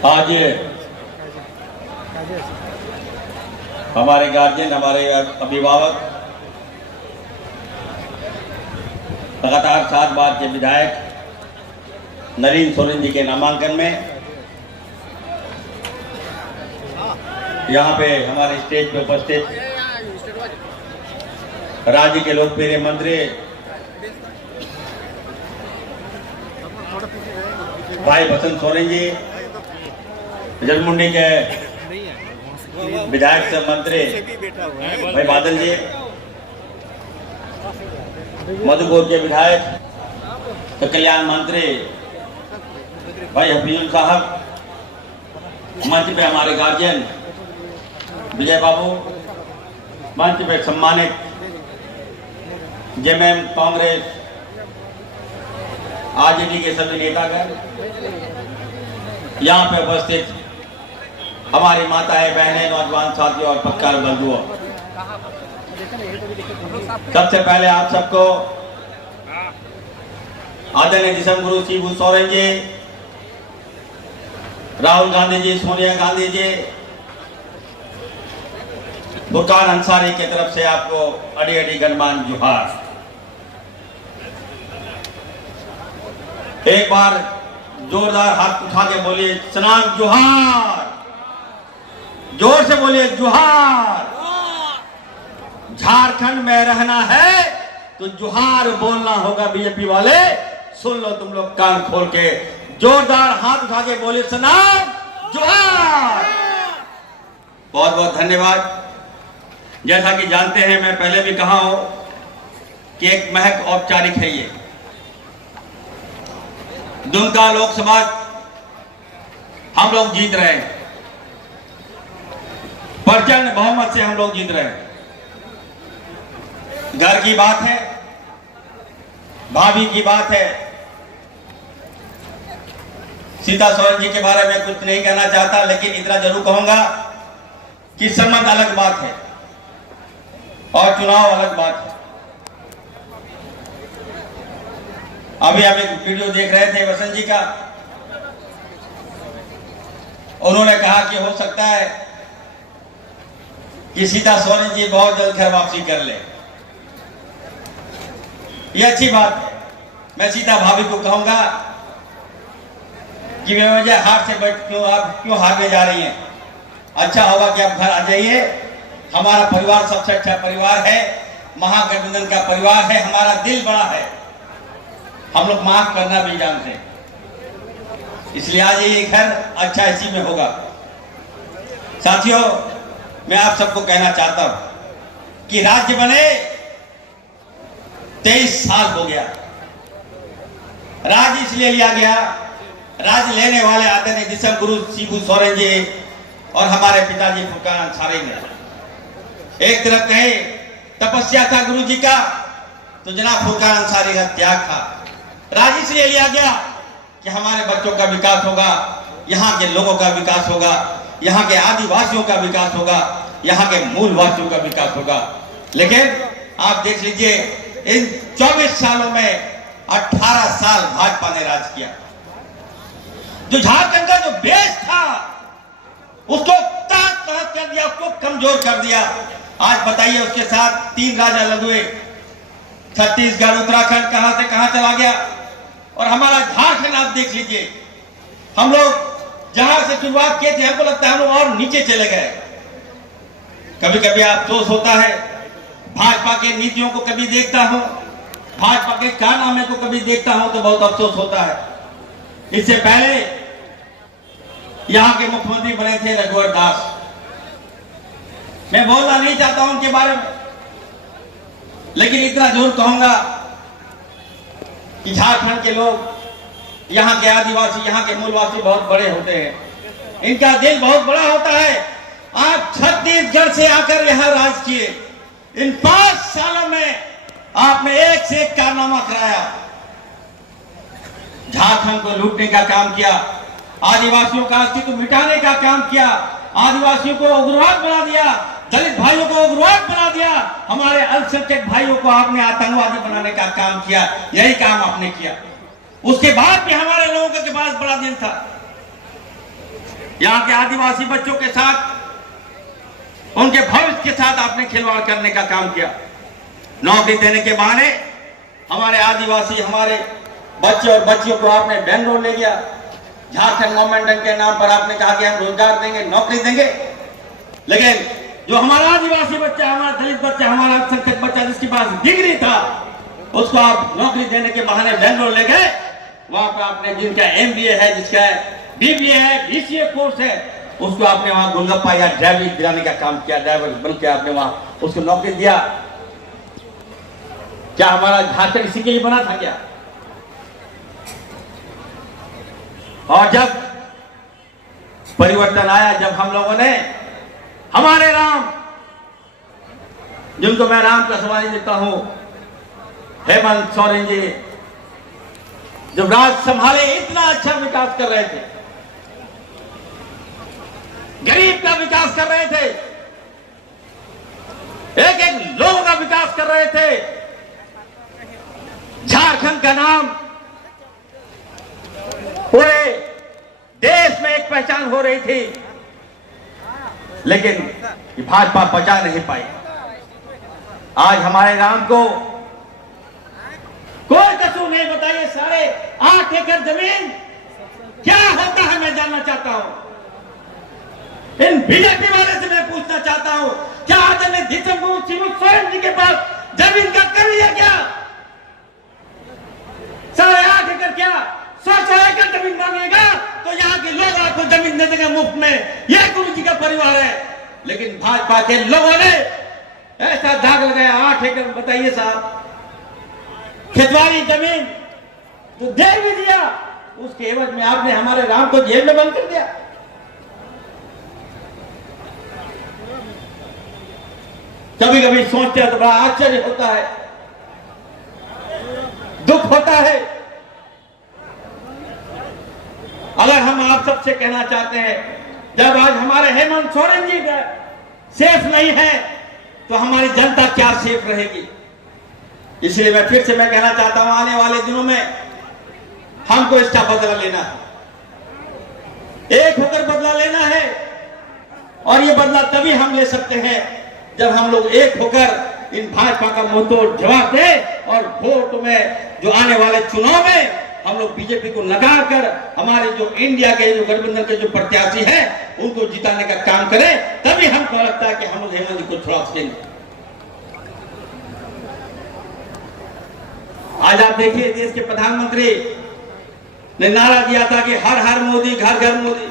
आज हमारे गार्जियन, हमारे अभिभावक, लगातार 7 बार के विधायक नरेंद्र सोरेन जी के नामांकन में यहाँ पे हमारे स्टेज पे उपस्थित राज्य के लोकप्रिय मंत्री भाई बसंत सोरेन जी, जलमुंडी के विधायक से मंत्री भाई बादल जी, मधुपुर के विधायक तो कल्याण मंत्री भाई हफीजुल साहब, मंच पे हमारे गार्जियन विजय बाबू, मंच पे सम्मानित जेएमएम कांग्रेस आरजेडी के सभी नेतागण, यहाँ पे उपस्थित हमारी माताएं, बहनें, नौजवान साथियों और पत्रकार बंधुओं, सबसे पहले आप सबको आदरणीय दिसम गुरु शिबू सोरेन जी, राहुल गांधी जी, सोनिया गांधी जी, फुरकान अंसारी की तरफ से आपको अड़ी अड़ी गणमान जुहार। एक बार जोरदार हाथ उठा के बोलिए सलाम जुहार, जोर से बोलिए जुहार। झारखंड में रहना है तो जुहार बोलना होगा। बीजेपी वाले सुन लो, तुम लोग कान खोल के, जोरदार हाथ उठा के बोलिए सलाम जुहार। बहुत बहुत धन्यवाद। जैसा कि जानते हैं, मैं पहले भी कहा हूं कि एक महज औपचारिक है ये। दुमका लोकसभा हम लोग जीत रहे हैं, प्रचंड बहुमत से हम लोग जीत रहे हैं। घर की बात है, भाभी की बात है। सीता सोरेन जी के बारे में कुछ नहीं कहना चाहता, लेकिन इतना जरूर कहूंगा कि संबंध अलग बात है और चुनाव अलग बात है। अभी हम एक वीडियो देख रहे थे बसंत जी का, उन्होंने कहा कि हो सकता है कि सीता सोरेन जी बहुत जल्द घर वापसी कर ले। ये अच्छी बात है। मैं सीता भाभी को कहूंगा कि बेवजह हार से बैठ क्यों हारने जा रही हैं। अच्छा होगा कि आप घर आ जाइए। हमारा परिवार सबसे अच्छा परिवार है, महागठबंधन का परिवार है, हमारा दिल बड़ा है, हम लोग माफ करना भी जानते हैं। इसलिए आज ये घर अच्छा इसी में होगा। साथियों, मैं आप सबको कहना चाहता हूं कि राज्य बने 23 साल हो गया। राज्य इसलिए लिया गया, राज्य लेने वाले आदरणीय दिसम गुरु शिबू सोरेन जी और हमारे पिताजी फुरकान अंसारी ने एक तरफ कहे तपस्या था गुरु जी का, तो जनाब फुरकान अंसारी का त्याग था। राज्य इसलिए लिया गया कि हमारे बच्चों का विकास होगा, यहाँ के लोगों का विकास होगा, यहाँ के आदिवासियों का विकास होगा, यहाँ के मूलवासियों का विकास होगा। लेकिन आप देख लीजिए, इन 24 सालों में 18 साल भाजपा ने राज किया। जो झारखंड का जो बेस था उसको ताक कर दिया, उसको कमजोर कर दिया। आज बताइए, उसके साथ 3 राजा अलग हुए, छत्तीसगढ़, उत्तराखंड कहां से कहां चला गया। और हमारा झारखंड आप देख लीजिए, हम लोग जहां से शुरुआत किए थे, हमको लगता है हम लोग और नीचे चले गए। कभी कभी अफसोस होता है, भाजपा के नीतियों को कभी देखता हूं, भाजपा के कारनामे को कभी देखता हूं तो बहुत अफसोस होता है। इससे पहले यहां के मुख्यमंत्री बने थे रघुवर दास। मैं बोलना नहीं चाहता हूं उनके बारे में, लेकिन इतना जरूर कहूंगा कि झारखंड के लोग, यहाँ के आदिवासी, यहाँ के मूलवासी बहुत बड़े होते हैं, इनका दिल बहुत बड़ा होता है। आप छत्तीसगढ़ से आकर यहाँ राज किए, इन 5 सालों में आपने एक से एक कारनामा कराया, झारखंड को लूटने का काम किया, आदिवासियों का अस्तित्व मिटाने का काम किया, आदिवासियों को उग्रवाद बना दिया, दलित भाइयों को उग्रवाद बना दिया, हमारे अल्पसंख्यक भाइयों को आपने आतंकवादी बनाने का काम किया। यही काम आपने किया। उसके बाद भी हमारे लोगों के पास बड़ा दिन था। यहाँ के आदिवासी बच्चों के साथ, उनके भविष्य के साथ आपने खिलवाड़ करने का काम किया। नौकरी देने के बहाने हमारे आदिवासी, हमारे बच्चे और बच्चियों को आपने बेंगलोर ले गया। झारखंड गवर्नमेंट के नाम पर आपने कहा कि हम रोजगार देंगे, नौकरी देंगे, लेकिन जो हमारा आदिवासी बच्चा, हमारा दलित बच्चा, हमारा अल्पसंख्यक बच्चा जिसके पास डिग्री था, उसको आप नौकरी देने के बहाने बेंगलोर ले गए। वहां पर आपने जिनका MBA है, जिसका BBA है, BCA कोर्स है, उसको आपने वहां गोलगप्पा या ड्राइविंग दिलाने का काम किया, ड्राइवर बन के आपने वहां उसको नौकरी दिया। क्या हमारा झारखंड इसी के लिए बना था क्या? और जब परिवर्तन आया, जब हम लोगों ने हमारे राम, जिनको मैं राम का सवारी देता हूं, हेमंत सोरेन जी, जब राज संभाले इतना अच्छा विकास कर रहे थे, गरीब का विकास कर रहे थे, एक एक लोगों का विकास कर रहे थे, झारखंड का नाम पूरे देश में एक पहचान हो रही थी, लेकिन भाजपा बचा नहीं पाई। आज हमारे राम को कोई कसूर नहीं। बताइए, 8.5 एकड़ जमीन क्या होता है, मैं जानना चाहता हूं। इन बीजेपी वाले से मैं पूछना चाहता हूं, क्या आदरणीय दिसंबर गुरु शिबू सोरेन जी के पास जमीन का कर लिया क्या? 8.5 एकड़ क्या 100 एकड़ जमीन मांगेगा तो यहाँ के लोग आपको जमीन दे देंगे मुफ्त में। यह गुरु जी का परिवार है। लेकिन भाजपा के लोगों ने ऐसा दाग लगाया, 8 एकड़। बताइए साहब, खेतवारी जमीन तो दे भी दिया, उसके एवज में आपने हमारे राम को जेल में बंद कर दिया। कभी कभी सोचते हैं तो बड़ा आश्चर्य होता है, दुख होता है। अगर हम आप सबसे कहना चाहते हैं, जब आज हमारे हेमंत सोरेन जी सेफ नहीं है तो हमारी जनता क्या सेफ रहेगी? इसलिए मैं फिर से कहना चाहता हूं, आने वाले दिनों में हमको इसका बदला लेना है, एक होकर बदला लेना है। और ये बदला तभी हम ले सकते हैं जब हम लोग एक होकर इन भाजपा का मुंहतोड़ जवाब दें और वोट में जो आने वाले चुनाव में हम लोग बीजेपी को लगाकर हमारे जो इंडिया के जो गठबंधन के जो प्रत्याशी हैं उनको जिताने का काम करें। तभी हमको लगता है कि हम लोग हेमंत जी को छुड़ा सकेंगे। आज आप देखिए, देश के प्रधानमंत्री ने नारा दिया था कि हर हर मोदी, घर घर मोदी।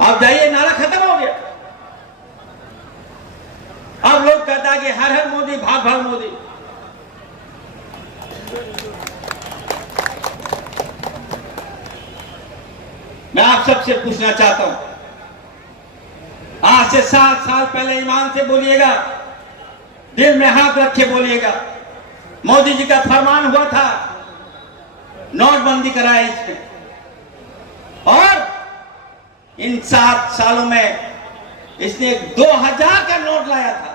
आप जाइए, नारा खत्म हो गया। अब लोग कहता है कि हर हर मोदी, भाग भाग मोदी। मैं आप सबसे पूछना चाहता हूं, आज से 7 साल पहले ईमान से बोलिएगा, दिल में हाथ रखे बोलिएगा। मोदी जी का फरमान हुआ था, नोटबंदी कराए इसने, और इन 7 सालों में इसने 2000 का नोट लाया था।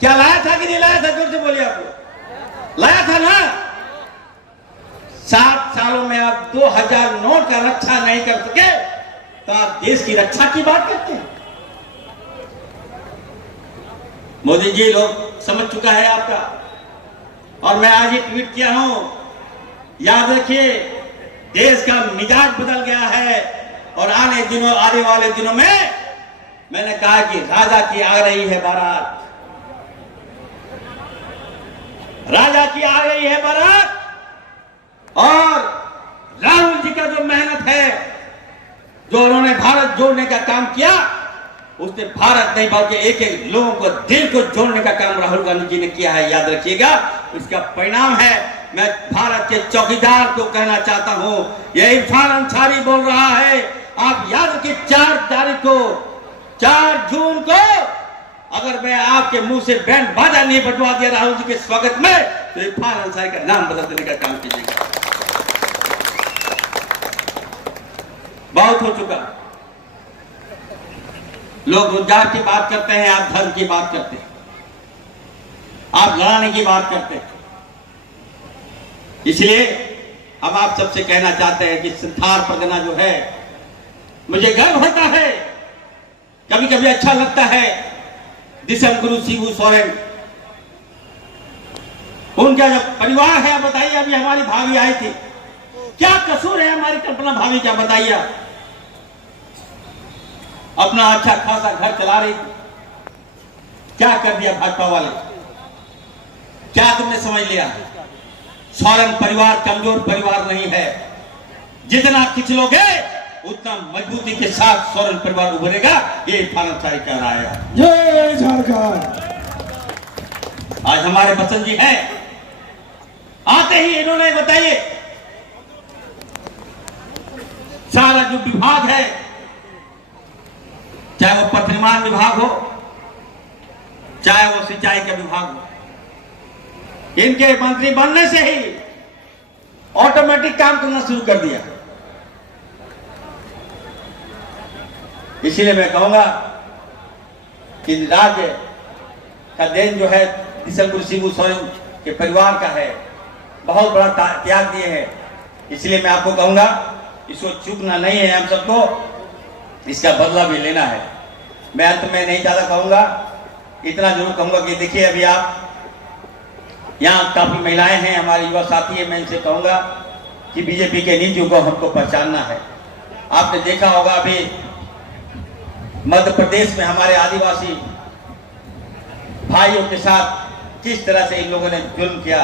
क्या लाया था कि नहीं लाया था? जोर से बोलिए। आपको लाया था ना? 7 सालों में आप 2000 नोट का रक्षा नहीं कर सके तो आप देश की रक्षा की बात करते हैं। मोदी जी, लोग समझ चुका है आपका, और मैं आज ही ट्वीट किया हूं, याद रखिए, देश का मिजाज बदल गया है। और आने वाले दिनों में मैंने कहा कि राजा की आ रही है बारात, राजा की आ रही है बारात। और राहुल जी का जो मेहनत है, जो उन्होंने भारत जोड़ने का काम किया, उसने भारत नहीं बल्कि एक एक लोगों को, दिल को जोड़ने का काम राहुल गांधी जी ने किया है। याद रखिएगा, इसका परिणाम है। मैं भारत के चौकीदार को कहना चाहता हूं, यह इरफान अंसारी बोल रहा है। आप याद रखिए, 4 जून को अगर मैं आपके मुंह से बैंड बाजा नहीं बटवा दिया राहुल जी के स्वागत में, तो इरफान अंसारी का नाम बदल देने का काम कीजिएगा। बहुत हो चुका। लोग रोजगार की बात करते हैं, आप धर्म की बात करते हैं, आप लड़ाने की बात करते हैं। इसलिए हम आप सबसे कहना चाहते हैं कि संथाल परगना जो है, मुझे गर्व होता है, कभी कभी अच्छा लगता है। दिसम गुरु शिबू सोरेन, उनका जब परिवार है, बताइए अभी हमारी भाभी आई थी, क्या कसूर है हमारी कल्पना भाभी, क्या बताइए आप? अपना अच्छा खासा घर चला रही थी, क्या कर दिया भाजपा वाले? क्या तुमने समझ लिया? सोरेन परिवार कमजोर परिवार नहीं है, जितना खिंचलोगे उतना मजबूती के साथ सोरेन परिवार उभरेगा, ये इरफान अंसारी कह रहा है। जय झारखंड। आज हमारे बच्चन जी हैं, आते ही इन्होंने बताइए सारा जो विभाग है, चाहे वो पथ निर्माण विभाग हो, चाहे वो सिंचाई का विभाग हो, इनके मंत्री बनने से ही ऑटोमेटिक काम करना शुरू कर दिया। इसीलिए मैं कहूंगा कि राज्य का देन जो है दिसम गुरु शिबू सोरेन के परिवार का है, बहुत बड़ा त्याग दिए हैं। इसलिए मैं आपको कहूंगा, इसको चूकना नहीं है, हम सबको इसका बदला भी लेना है। मैं अंत में नहीं ज्यादा कहूंगा, इतना जरूर कहूंगा कि देखिए अभी आप यहाँ काफी महिलाएं हैं, हमारे युवा साथी है, मैं इनसे कहूंगा कि बीजेपी के नीतियों को हमको पहचानना है। आपने देखा होगा अभी मध्य प्रदेश में हमारे आदिवासी भाइयों के साथ किस तरह से इन लोगों ने जुल्म किया,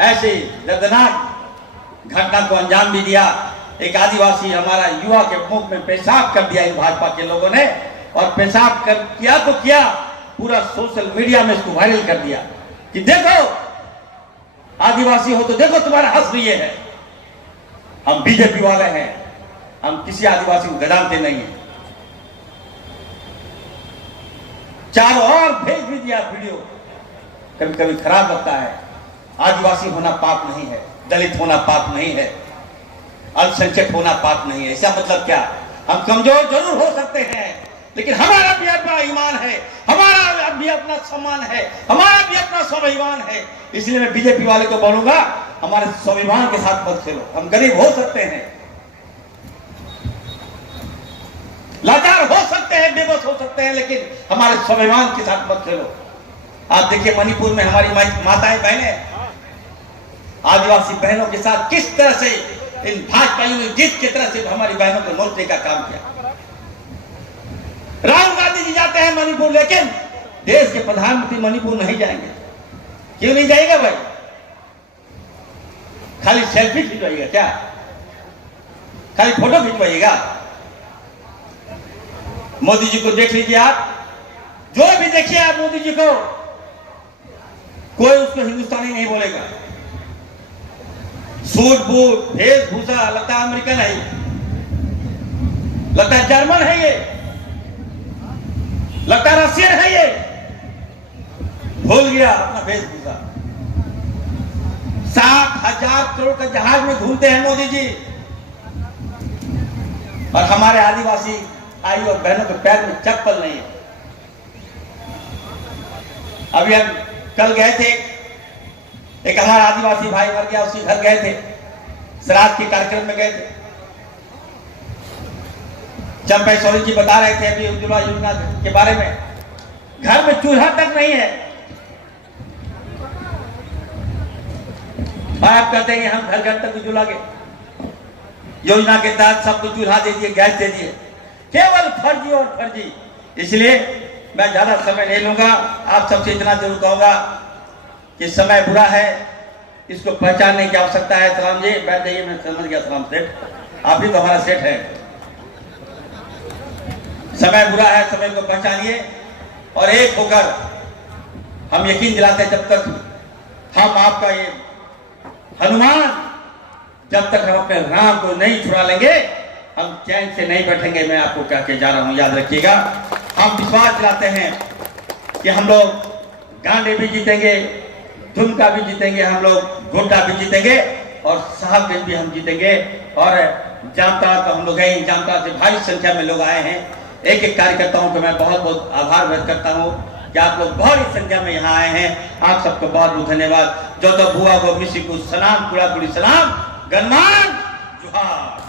ऐसे दर्दनाक घटना को अंजाम भी दिया। एक आदिवासी हमारा युवा के मुंह में पेशाब कर दिया इन भाजपा के लोगों ने, और पेशाब कर किया तो किया, पूरा सोशल मीडिया में इसको वायरल कर दिया कि देखो आदिवासी हो तो देखो तुम्हारा हश्र ये है। हम बीजेपी वाले हैं, हम किसी आदिवासी को गदानते नहीं है। चारों ओर भेज भी दिया वीडियो, कभी कभी खराब लगता है। आदिवासी होना पाप नहीं है, दलित होना पाप नहीं है, अल्पसंख्यक होना पाप नहीं है। इसका मतलब क्या? हम कमजोर जरूर हो सकते हैं, लेकिन हमारा भी अपना ईमान है, हमारा भी अपना सम्मान है, हमारा भी अपना स्वाभिमान है। इसलिए मैं बीजेपी वाले को बोलूंगा, हमारे स्वाभिमान के साथ मत खेलो। हम गरीब हो सकते हैं, लाचार हो सकते हैं, बेबस हो सकते हैं, लेकिन हमारे स्वाभिमान के साथ मत खेलो। आप देखिए मणिपुर में हमारी माताएं बहनें आदिवासी बहनों के साथ किस तरह से इन भाजपाइयों ने जिस की तरह से हमारी बहनों को नोचने का काम किया। राहुल गांधी जी जाते हैं मणिपुर, लेकिन देश के प्रधानमंत्री मणिपुर नहीं जाएंगे। क्यों नहीं जाएगा भाई? खाली सेल्फी खिंचवाइएगा क्या? खाली फोटो खिंचवाइएगा? मोदी जी को देख लीजिए आप, जो भी देखिए आप मोदी जी को, कोई उसको हिंदुस्तानी नहीं बोलेगा। सूट बूट वेशभूषा लगता है अमेरिकन है, लगता है जर्मन है, ये लगता है रशियन है, ये भूल गया अपना वेशभूषा। 60,000 करोड़ का जहाज में घूमते हैं मोदी जी, और हमारे आदिवासी भाई और बहनों के पैर में चप्पल नहीं है। अभी हम कल गए थे, एक हमारा आदिवासी भाई मर गया, उसके घर गए थे, श्राद्ध के कार्यक्रम में गए थे। चंपेश्वरी जी बता रहे थे अभी उज्ज्वला योजना के बारे में, घर में चूल्हा तक नहीं है। आप कहते हैं हम घर घर तक उज्ज्वला के योजना के तहत सबको चूल्हा दे दिए, गैस दे दिए, केवल फर्जी और फर्जी। इसलिए मैं ज्यादा समय नहीं लूंगा, आप सबसे इतना जरूर कहूंगा कि समय बुरा है, इसको पहचानने की आवश्यकता है। सलाम जी, बैठ जाइए, मैं समझ गया सलाम सेठ, आप ही तो हमारा सेठ है। समय बुरा है, समय को पहचानिए और एक होकर हम यकीन दिलाते हैं, जब तक हम आपका ये हनुमान, जब तक हम अपने राम को नहीं छुड़ा लेंगे, हम चैन से नहीं बैठेंगे। मैं आपको कह के जा रहा हूं, याद रखिएगा। हम विश्वास दिलाते हैं कि हम लोग गांडे भी जीतेंगे, झुमका भी जीतेंगे, हम लोग गोटा भी जीतेंगे, और साहबगंज भी हम जीतेंगे। और जामताड़ा तो हम लोग हैं, जामताड़ा से भारी संख्या में लोग आए हैं। एक एक कार्यकर्ताओं को मैं बहुत बहुत आभार व्यक्त करता हूँ कि आप लोग भारी संख्या में यहाँ आए हैं। आप सबको बहुत बहुत धन्यवाद। जो तो बुआ को मिसी को सलाम, पूरा पूरी सलाम, गणमान जुहार।